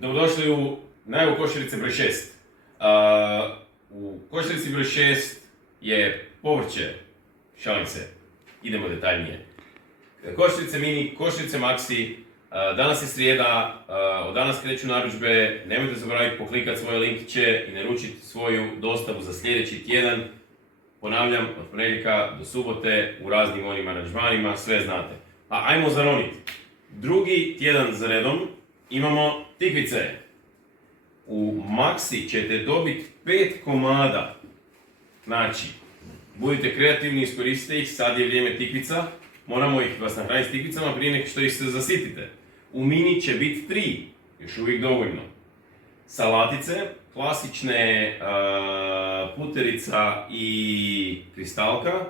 Dobrodošli u najavu košarice broj 6. U košarici broj 6 je povrće, šalim se, idemo detaljnije. Košarice mini, košarice maxi, danas je srijeda, od danas kreću narudžbe, nemojte zaboraviti poklikati svoje linkiće i naručiti svoju dostavu za sljedeći tjedan. Ponavljam, od ponedjeljka do subote u raznim onim aranžmanima, sve znate. A ajmo zaroniti. Drugi tjedan za redom imamo tikvice. U Maxi ćete dobiti 5 komada. Znači, budite kreativni, iskoristite ih, sad je vrijeme tikvica. Moramo vas nahraniti s tikvicama prije nego što ih se zasitite. U Mini će biti 3, još uvijek dovoljno. Salatice, klasične puterica i kristalka,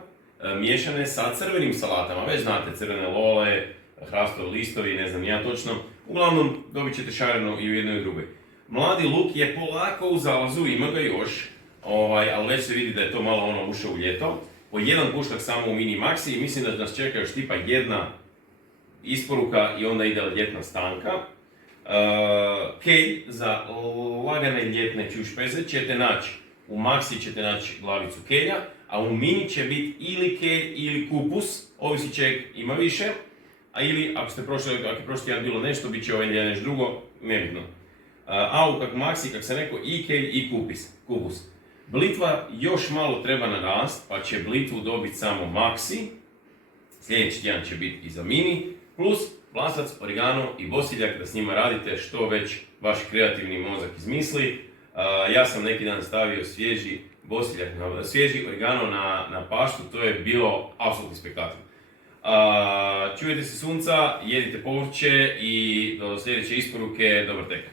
miješane sa crvenim salatama. Već znate, crvene lole, hrastovi listovi, ne znam ja točno. Uglavnom, dobit ćete šareno i u jednoj i u drugoj. Mladi luk je polako u zalazu, ima ga još, ali već se vidi da je to malo ušao u ljeto. Po jedan puštak samo u Mini Maxi i mislim da nas čeka još tipa jedna isporuka i onda ide ljetna stanka. Kelj za lagane ljetne čušpeze ćete naći, u Maxi ćete naći glavicu kelja, a u Mini će biti ili kelj ili kupus, ovisi čeg ima više, a ili ako je prošli tjedan bilo nešto, bit će ovaj nešto drugo, nebitno. A u Maxi, kak sam rekao, i kelj i kupus. Blitva još malo treba narast, pa će blitvu dobiti samo Maxi, sljedeći tjedan će biti i za Mini, plus vlasac, origano i bosiljak da s njima radite što već vaš kreativni mozak izmisli. Ja sam neki dan stavio svježi origano na paštu, to je bilo apsolutni spektakl. Čujete se sunca, jedite povrće i do sljedeće isporuke, dobar tek.